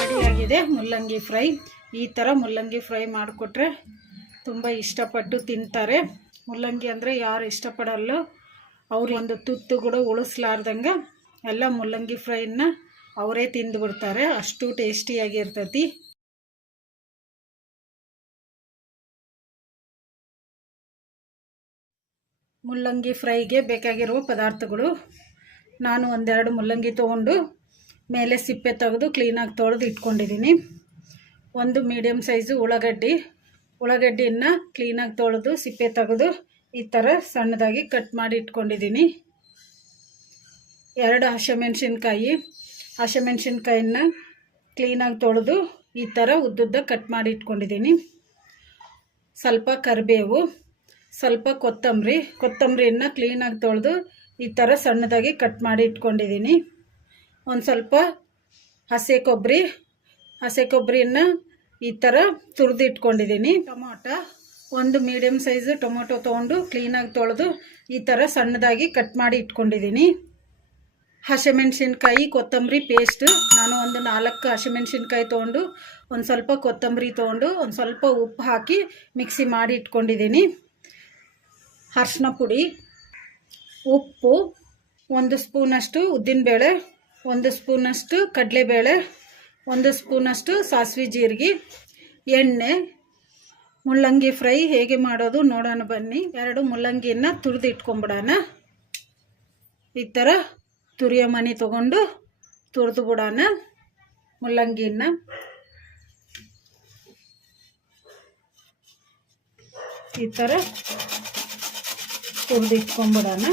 ರೆಡಿಯಾಗಿದೆ ಮುಲ್ಲಂಗಿ ಫ್ರೈ. ಈ ಥರ ಮುಲ್ಲಂಗಿ ಫ್ರೈ ಮಾಡಿಕೊಟ್ರೆ ತುಂಬ ಇಷ್ಟಪಟ್ಟು ತಿಂತಾರೆ. ಮುಲ್ಲಂಗಿ ಅಂದರೆ ಯಾರು ಇಷ್ಟಪಡಲ್ಲೋ ಅವ್ರು ಒಂದು ತುತ್ತು ಕೂಡ ಉಳಿಸ್ಲಾರ್ದಂಗೆ ಎಲ್ಲ ಮುಲ್ಲಂಗಿ ಫ್ರೈನ ಅವರೇ ತಿಂದುಬಿಡ್ತಾರೆ. ಅಷ್ಟು ಟೇಸ್ಟಿಯಾಗಿರ್ತೈತಿ. ಮುಲ್ಲಂಗಿ ಫ್ರೈಗೆ ಬೇಕಾಗಿರುವ ಪದಾರ್ಥಗಳು: ನಾನು ಒಂದೆರಡು ಮುಲ್ಲಂಗಿ ತೊಗೊಂಡು ಮೇಲೆ ಸಿಪ್ಪೆ ತೆಗೆದು ಕ್ಲೀನಾಗಿ ತೊಳೆದು ಇಟ್ಕೊಂಡಿದ್ದೀನಿ. ಒಂದು ಮೀಡಿಯಮ್ ಸೈಜು ಉಳ್ಳಾಗಡ್ಡಿಯನ್ನು ಕ್ಲೀನಾಗಿ ತೊಳೆದು ಸಿಪ್ಪೆ ತೆಗೆದು ಈ ಥರ ಸಣ್ಣದಾಗಿ ಕಟ್ ಮಾಡಿ ಇಟ್ಕೊಂಡಿದ್ದೀನಿ. 2 ಹಸಿಮೆಣಸಿನ್ಕಾಯಿನ ಕ್ಲೀನಾಗಿ ತೊಳೆದು ಈ ಥರ ಉದ್ದುದ್ದ ಕಟ್ ಮಾಡಿ ಇಟ್ಕೊಂಡಿದ್ದೀನಿ. ಸ್ವಲ್ಪ ಕರಿಬೇವು, ಸ್ವಲ್ಪ ಕೊತ್ತಂಬರಿಯನ್ನು ಕ್ಲೀನಾಗಿ ತೊಳೆದು ಈ ಥರ ಸಣ್ಣದಾಗಿ ಕಟ್ ಮಾಡಿ ಇಟ್ಕೊಂಡಿದ್ದೀನಿ. ಒಂದು ಸ್ವಲ್ಪ ಹಸಿ ಕೊಬ್ಬರಿಯನ್ನು ಈ ಥರ ತುರಿದು ಇಟ್ಕೊಂಡಿದ್ದೀನಿ. ಟೊಮೊಟೊ, ಒಂದು ಮೀಡಿಯಮ್ ಸೈಜು ಟೊಮೊಟೊ ತೊಗೊಂಡು ಕ್ಲೀನಾಗಿ ತೊಳೆದು ಈ ಥರ ಸಣ್ಣದಾಗಿ ಕಟ್ ಮಾಡಿ ಇಟ್ಕೊಂಡಿದ್ದೀನಿ. ಹಸಿಮೆಣಸಿನ್ಕಾಯಿ ಕೊತ್ತಂಬರಿ ಪೇಸ್ಟ್, ನಾನು ಒಂದು 4 ಹಸಿಮೆಣಸಿನ್ಕಾಯಿ ತೊಗೊಂಡು ಒಂದು ಸ್ವಲ್ಪ ಕೊತ್ತಂಬರಿ ತೊಗೊಂಡು ಒಂದು ಸ್ವಲ್ಪ ಉಪ್ಪು ಹಾಕಿ ಮಿಕ್ಸಿ ಮಾಡಿ ಇಟ್ಕೊಂಡಿದ್ದೀನಿ. ಅರಿಶಿನ ಪುಡಿ, ಉಪ್ಪು, 1 ಸ್ಪೂನಷ್ಟು ಉದ್ದಿನಬೇಳೆ, 1 ಸ್ಪೂನಷ್ಟು ಕಡಲೆಬೇಳೆ, 1 ಸ್ಪೂನಷ್ಟು ಸಾಸಿವೆ ಜೀರಿಗೆ, ಎಣ್ಣೆ. ಮುಲ್ಲಂಗಿ ಫ್ರೈ ಹೇಗೆ ಮಾಡೋದು ನೋಡೋಣ ಬನ್ನಿ. 2 ಮುಲ್ಲಂಗಿನ ತುರಿದು ಇಟ್ಕೊಂಬಿಡೋಣ. ಈ ಥರ ತುರಿಯೋ ಮನೆ ತೊಗೊಂಡು ತುರಿದು ಬಿಡೋಣ ಮುಲ್ಲಂಗಿನ. ಈ ಥರ ತುರಿದು ಇಟ್ಕೊಂಬಿಡೋಣ.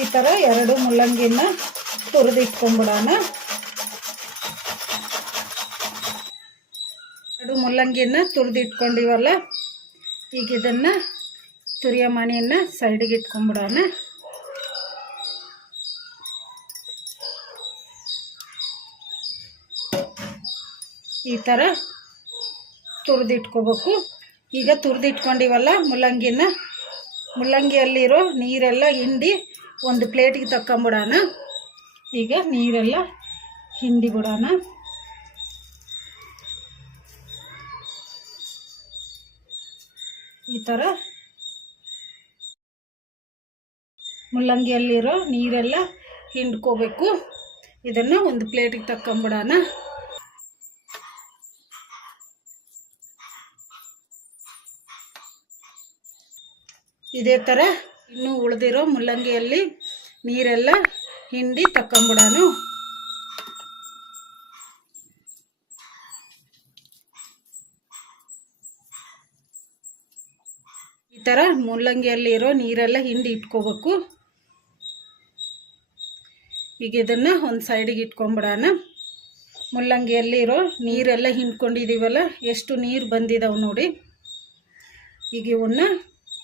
ಈ ಥರ 2 ಮುಲ್ಲಂಗಿನ ತುರಿದು ಇಟ್ಕೊಂಬಿಡೋಣ. 2 ಮುಲ್ಲಂಗಿನ ತುರಿದು ಇಟ್ಕೊಂಡಿವಲ್ಲ, ಈಗ ಇದನ್ನು ತುರಿಯೋ ಮಣಿಯನ್ನು ಸೈಡಿಗೆ ಇಟ್ಕೊಂಬಿಡೋಣ. ಈ ಥರ ತುರಿದು ಇಟ್ಕೋಬೇಕು. ಈಗ ತುರಿದು ಇಟ್ಕೊಂಡಿವಲ್ಲ ಮುಲ್ಲಂಗಿಯಲ್ಲಿರೋ ನೀರೆಲ್ಲ ಹಿಂಡಿ ಒಂದು ಪ್ಲೇಟಿಗೆ ತಕ್ಕೊಂಬಿಡೋಣ. ಈಗ ನೀರೆಲ್ಲ ಹಿಂಡಿ ಬಿಡೋಣ. ಈ ಥರ ಮುಲ್ಲಂಗಿಯಲ್ಲಿರೋ ನೀರೆಲ್ಲ ಹಿಂಡ್ಕೋಬೇಕು. ಇದನ್ನು ಒಂದು ಪ್ಲೇಟಿಗೆ ತಕ್ಕೊಂಬಿಡೋಣ. ಇದೇ ಥರ ಇನ್ನೂ ಉಳಿದಿರೋ ಮುಲ್ಲಂಗಿಯಲ್ಲಿ ನೀರೆಲ್ಲ ಹಿಂಡಿ ತಕ್ಕೊಂಬಿಡೋಣ. ಈ ಥರ ಮುಲ್ಲಂಗಿಯಲ್ಲಿರೋ ನೀರೆಲ್ಲ ಹಿಂಡಿ ಇಟ್ಕೋಬೇಕು. ಈಗ ಇದನ್ನು ಒಂದು ಸೈಡಿಗೆ ಇಟ್ಕೊಂಬಿಡೋಣ. ಮುಲ್ಲಂಗಿಯಲ್ಲಿರೋ ನೀರೆಲ್ಲ ಹಿಂಡ್ಕೊಂಡಿದ್ದೀವಲ್ಲ, ಎಷ್ಟು ನೀರು ಬಂದಿದ್ದಾವೆ ನೋಡಿ. ಈಗ ಇವನ್ನ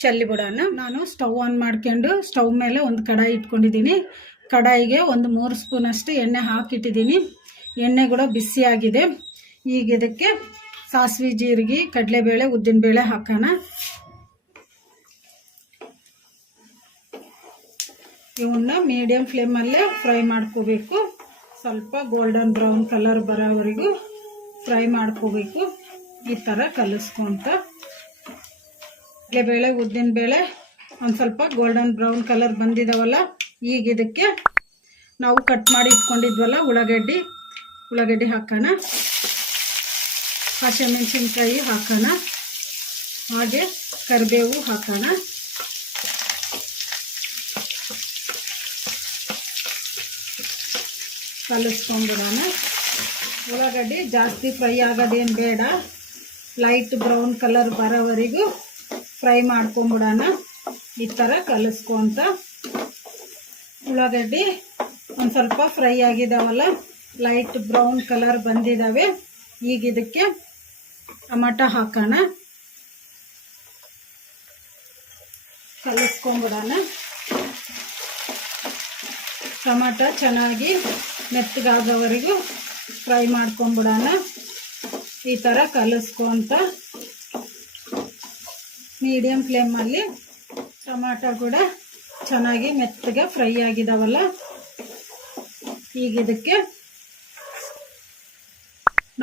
ಚೆಲ್ಲಿಬಿಡೋಣ. ನಾನು ಸ್ಟವ್ ಆನ್ ಮಾಡ್ಕೊಂಡು ಸ್ಟವ್ ಮೇಲೆ ಒಂದು ಕಡಾಯಿ ಇಟ್ಕೊಂಡಿದ್ದೀನಿ. ಕಡಾಯಿಗೆ ಒಂದು 3 ಸ್ಪೂನಷ್ಟು ಎಣ್ಣೆ ಹಾಕಿಟ್ಟಿದ್ದೀನಿ. ಎಣ್ಣೆ ಕೂಡ ಬಿಸಿಯಾಗಿದೆ. ಈಗ ಇದಕ್ಕೆ ಸಾಸಿವೆ ಜೀರಿಗೆ, ಕಡಲೆಬೇಳೆ, ಉದ್ದಿನಬೇಳೆ ಹಾಕೋಣ. ಇವನ್ನ ಮೀಡಿಯಮ್ ಫ್ಲೇಮಲ್ಲೇ ಫ್ರೈ ಮಾಡ್ಕೋಬೇಕು. ಸ್ವಲ್ಪ ಗೋಲ್ಡನ್ ಬ್ರೌನ್ ಕಲರ್ ಬರೋವರೆಗೂ ಫ್ರೈ ಮಾಡ್ಕೋಬೇಕು. ಈ ಥರ ಕಲಿಸ್ಕೊಂತ ಕಡಲೆಬೇಳೆ, ಉದ್ದಿನಬೇಳೆ ಒಂದು ಸ್ವಲ್ಪ ಗೋಲ್ಡನ್ ಬ್ರೌನ್ ಕಲರ್ ಬಂದಿದ್ದಾವಲ್ಲ, ಈಗ ಇದಕ್ಕೆ ನಾವು ಕಟ್ ಮಾಡಿ ಇಟ್ಕೊಂಡಿದ್ವಲ್ಲ ಉಳ್ಳಾಗಡ್ಡಿ ಹಾಕೋಣ. ಹಸಿಮೆಣಸಿನ್ಕಾಯಿ ಹಾಕೋಣ. ಹಾಗೆ ಕರಿಬೇವು ಹಾಕೋಣ. ಕಲಿಸ್ಕೊಂಡ್ಬಿಡೋಣ. ಉಳ್ಳಾಗಡ್ಡಿ ಜಾಸ್ತಿ ಫ್ರೈ ಆಗೋದೇನು ಬೇಡ, ಲೈಟ್ ಬ್ರೌನ್ ಕಲರ್ ಬರೋವರೆಗೂ ಫ್ರೈ ಮಾಡ್ಕೊಂಬಿಡೋಣ. ಈ ಥರ ಕಲಿಸ್ಕೊಂತ ಉಳ್ಳಾಗಡ್ಡಿ ಒಂದು ಸ್ವಲ್ಪ ಫ್ರೈ ಆಗಿದಾವಲ್ಲ, ಲೈಟ್ ಬ್ರೌನ್ ಕಲರ್ ಬಂದಿದ್ದಾವೆ. ಈಗ ಇದಕ್ಕೆ ಟೊಮಟೊ ಹಾಕೋಣ. ಕಲಿಸ್ಕೊಂಬಿಡೋಣ. ಟೊಮಾಟೊ ಚೆನ್ನಾಗಿ ಮೆತ್ತಗಾಗೋವರೆಗೂ ಫ್ರೈ ಮಾಡ್ಕೊಂಬಿಡೋಣ. ಈ ಥರ ಕಲಿಸ್ಕೊಂತ ಮೀಡಿಯಮ್ ಫ್ಲೇಮಲ್ಲಿ ಟೊಮಾಟೊ ಕೂಡ ಚೆನ್ನಾಗಿ ಮೆತ್ತಗೆ ಫ್ರೈ ಆಗಿದಾವಲ್ಲ, ಈಗ ಇದಕ್ಕೆ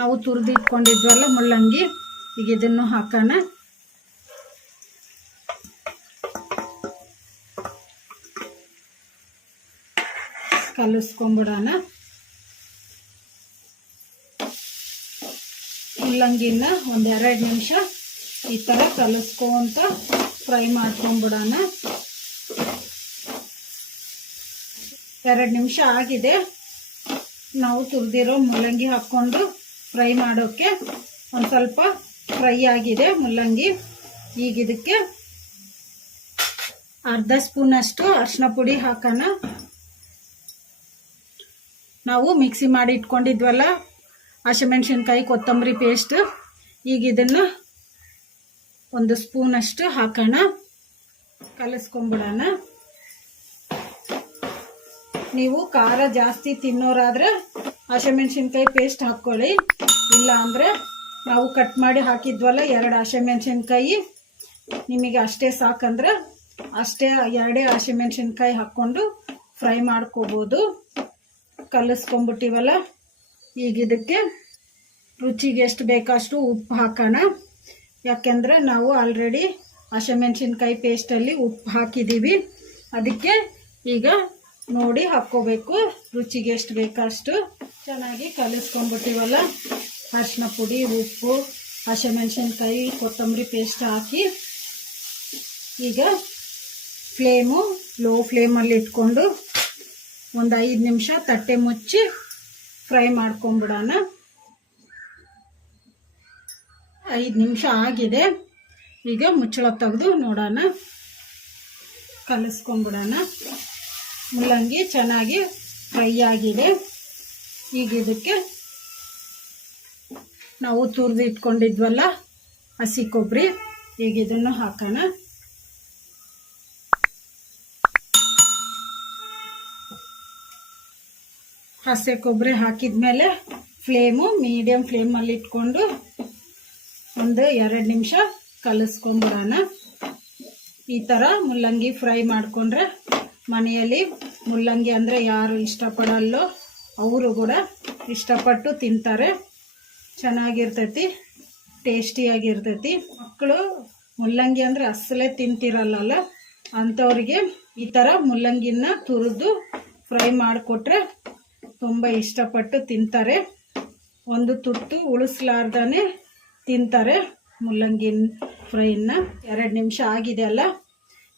ನಾವು ತುರಿದಿಟ್ಕೊಂಡಿದ್ವಲ್ಲ ಮುಳ್ಳಂಗಿ, ಈಗ ಇದನ್ನು ಹಾಕೋಣ. ಕಲಿಸ್ಕೊಂಬಿಡೋಣ. ಮುಳ್ಳಂಗಿನ ಒಂದು 2 ನಿಮಿಷ ಈ ಥರ ಕಲಿಸ್ಕೊಂತ ಫ್ರೈ ಮಾಡ್ಕೊಂಬಿಡೋಣ. 2 ನಿಮಿಷ ಆಗಿದೆ. ನಾವು ತುರಿದಿರೋ ಮುಳ್ಳಂಗಿ ಹಾಕ್ಕೊಂಡು ಫ್ರೈ ಮಾಡೋಕ್ಕೆ ಒಂದು ಸ್ವಲ್ಪ ಫ್ರೈ ಆಗಿದೆ ಮುಳ್ಳಂಗಿ. ಈಗ ಇದಕ್ಕೆ ಅರ್ಧ ಸ್ಪೂನಷ್ಟು ಅರಿಶಿನ ಪುಡಿ ಹಾಕೋಣ. ನಾವು ಮಿಕ್ಸಿ ಮಾಡಿ ಇಟ್ಕೊಂಡಿದ್ವಲ್ಲ ಹಸಿಮೆಣಸಿನ್ಕಾಯಿ ಕೊತ್ತಂಬರಿ ಪೇಸ್ಟ್, ಈಗ ಇದನ್ನು 1 ಸ್ಪೂನಷ್ಟು ಹಾಕೋಣ. ಕಲಿಸ್ಕೊಂಬಿಡೋಣ. ನೀವು ಖಾರ ಜಾಸ್ತಿ ತಿನ್ನೋರಾದರೆ ಹಸಿಮೆಣಸಿನ್ಕಾಯಿ ಪೇಸ್ಟ್ ಹಾಕ್ಕೊಳ್ಳಿ, ಇಲ್ಲ ಅಂದರೆ ನಾವು ಕಟ್ ಮಾಡಿ ಹಾಕಿದ್ವಲ್ಲ 2 ಹಸಿಮೆಣಸಿನ್ಕಾಯಿ, ನಿಮಗೆ ಅಷ್ಟೇ ಸಾಕಂದ್ರೆ ಅಷ್ಟೇ 2 ಹಸಿಮೆಣಸಿನ್ಕಾಯಿ ಹಾಕ್ಕೊಂಡು ಫ್ರೈ ಮಾಡ್ಕೋಬೋದು. ಕಲಿಸ್ಕೊಂಬಿಟ್ಟಿವಲ್ಲ, ಈಗ ಇದಕ್ಕೆ ರುಚಿಗೆ ಎಷ್ಟು ಬೇಕಷ್ಟು ಉಪ್ಪು ಹಾಕೋಣ. ಯಾಕೆಂದರೆ ನಾವು ಆಲ್ರೆಡಿ ಹಸಿಮೆಣಸಿನ್ಕಾಯಿ ಪೇಸ್ಟಲ್ಲಿ ಉಪ್ಪು ಹಾಕಿದ್ದೀವಿ, ಅದಕ್ಕೆ ಈಗ ನೋಡಿ ಹಾಕ್ಕೋಬೇಕು ರುಚಿಗೆ ಎಷ್ಟು ಬೇಕಷ್ಟು. ಚೆನ್ನಾಗಿ ಕಲಿಸ್ಕೊಂಬಿಟ್ಟಿವಲ್ಲ, ಅರಿಶಿನ ಪುಡಿ, ಉಪ್ಪು, ಹಸಿಮೆಣಸಿನ್ಕಾಯಿ ಕೊತ್ತಂಬರಿ ಪೇಸ್ಟ್ ಹಾಕಿ ಈಗ ಫ್ಲೇಮು ಲೋ ಫ್ಲೇಮಲ್ಲಿ ಇಟ್ಕೊಂಡು ಒಂದು 5 ನಿಮಿಷ ತಟ್ಟೆ ಮುಚ್ಚಿ ಫ್ರೈ ಮಾಡ್ಕೊಂಬಿಡೋಣ. 5 ನಿಮಿಷ ಆಗಿದೆ. ಈಗ ಮುಚ್ಚಳ ತೆಗೆದು ನೋಡೋಣ. ಕಲಿಸ್ಕೊಂಬಿಡೋಣ. ಮುಳ್ಳಂಗಿ ಚೆನ್ನಾಗಿ ಫ್ರೈ ಆಗಿದೆ. ಈಗ ಇದಕ್ಕೆ ನಾವು ತುರಿದು ಇಟ್ಕೊಂಡಿದ್ವಲ್ಲ ಹಸಿ ಕೊಬ್ಬರಿ, ಈಗ ಇದನ್ನು ಹಾಕೋಣ. ಹಸಿ ಕೊಬ್ಬರಿ ಹಾಕಿದ್ಮೇಲೆ ಫ್ಲೇಮು ಮೀಡಿಯಮ್ ಫ್ಲೇಮಲ್ಲಿ ಇಟ್ಕೊಂಡು ಒಂದು 2 ನಿಮಿಷ ಕಲಿಸ್ಕೊಂಬಿಡೋಣ. ಈ ಥರ ಮುಳ್ಳಂಗಿ ಫ್ರೈ ಮಾಡಿಕೊಂಡ್ರೆ ಮನೆಯಲ್ಲಿ ಮುಳ್ಳಂಗಿ ಅಂದರೆ ಯಾರು ಇಷ್ಟಪಡಲ್ಲೋ ಅವರು ಕೂಡ ಇಷ್ಟಪಟ್ಟು ತಿಂತಾರೆ. ಚೆನ್ನಾಗಿರ್ತೈತಿ, ಟೇಸ್ಟಿಯಾಗಿರ್ತೈತಿ. ಮಕ್ಕಳು ಮುಳ್ಳಂಗಿ ಅಂದರೆ ಅಸಲೇ ತಿಂತಿರಲ್ಲ, ಅಂಥವ್ರಿಗೆ ಈ ಥರ ಮುಳ್ಳಂಗಿನ ತುರಿದು ಫ್ರೈ ಮಾಡಿಕೊಟ್ರೆ ತುಂಬ ಇಷ್ಟಪಟ್ಟು ತಿಂತಾರೆ. ಒಂದು ತುತ್ತು ಉಳಿಸ್ಲಾರ್ದೇ ತಿಂತಾರೆ ಮುಳ್ಳಂಗಿನ ಫ್ರೈನ. 2 ನಿಮಿಷ ಆಗಿದೆ ಅಲ್ಲ,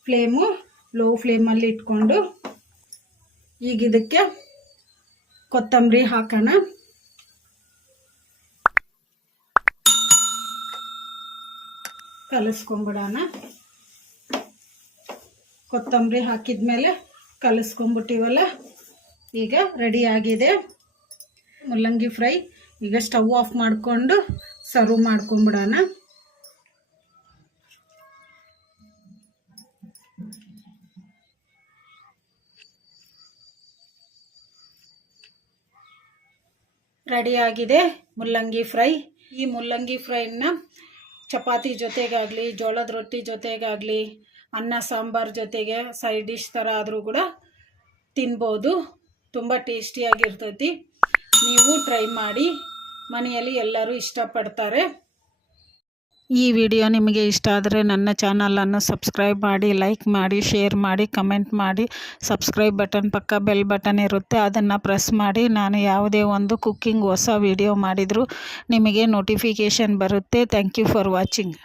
ಫ್ಲೇಮು ಲೋ ಫ್ಲೇಮಲ್ಲಿ ಇಟ್ಕೊಂಡು ಈಗ ಇದಕ್ಕೆ ಕೊತ್ತಂಬರಿ ಹಾಕೋಣ. ಕಲಿಸ್ಕೊಂಬಿಡೋಣ. ಕೊತ್ತಂಬರಿ ಹಾಕಿದ್ಮೇಲೆ ಕಲಿಸ್ಕೊಂಬಿಟ್ಟಿವಲ್ಲ, ಈಗ ರೆಡಿ ಆಗಿದೆ ಮುಳ್ಳಂಗಿ ಫ್ರೈ. ಈಗ ಸ್ಟವ್ ಆಫ್ ಮಾಡಿಕೊಂಡು ಸರ್ವ್ ಮಾಡ್ಕೊಂಬಿಡೋಣ. ರೆಡಿಯಾಗಿದೆ ಮುಳ್ಳಂಗಿ ಫ್ರೈ. ಈ ಮುಳ್ಳಂಗಿ ಫ್ರೈನ ಚಪಾತಿ ಜೊತೆಗಾಗಲಿ, ಜೋಳದ ರೊಟ್ಟಿ ಜೊತೆಗಾಗಲಿ, ಅನ್ನ ಸಾಂಬಾರು ಜೊತೆಗೆ ಸೈಡ್ ಡಿಶ್ ಥರ ಆದರೂ ಕೂಡ ತಿನ್ಬೋದು. ತುಂಬ ಟೇಸ್ಟಿಯಾಗಿರ್ತೈತಿ. ನೀವು ಟ್ರೈ ಮಾಡಿ, ಮನೆಯಲ್ಲಿ ಎಲ್ಲರೂ ಇಷ್ಟಪಡ್ತಾರೆ. ಈ ವಿಡಿಯೋ ನಿಮಗೆ ಇಷ್ಟ ಆದರೆ ನನ್ನ ಚಾನಲನ್ನು ಸಬ್ಸ್ಕ್ರೈಬ್ ಮಾಡಿ, ಲೈಕ್ ಮಾಡಿ, ಶೇರ್ ಮಾಡಿ, ಕಮೆಂಟ್ ಮಾಡಿ. ಸಬ್ಸ್ಕ್ರೈಬ್ ಬಟನ್ ಪಕ್ಕ ಬೆಲ್ ಬಟನ್ ಇರುತ್ತೆ, ಅದನ್ನು ಪ್ರೆಸ್ ಮಾಡಿ. ನಾನು ಯಾವುದೇ ಒಂದು ಕುಕ್ಕಿಂಗ್ ಹೊಸ ವಿಡಿಯೋ ಮಾಡಿದರೂ ನಿಮಗೆ ನೋಟಿಫಿಕೇಷನ್ ಬರುತ್ತೆ. Thank you for watching.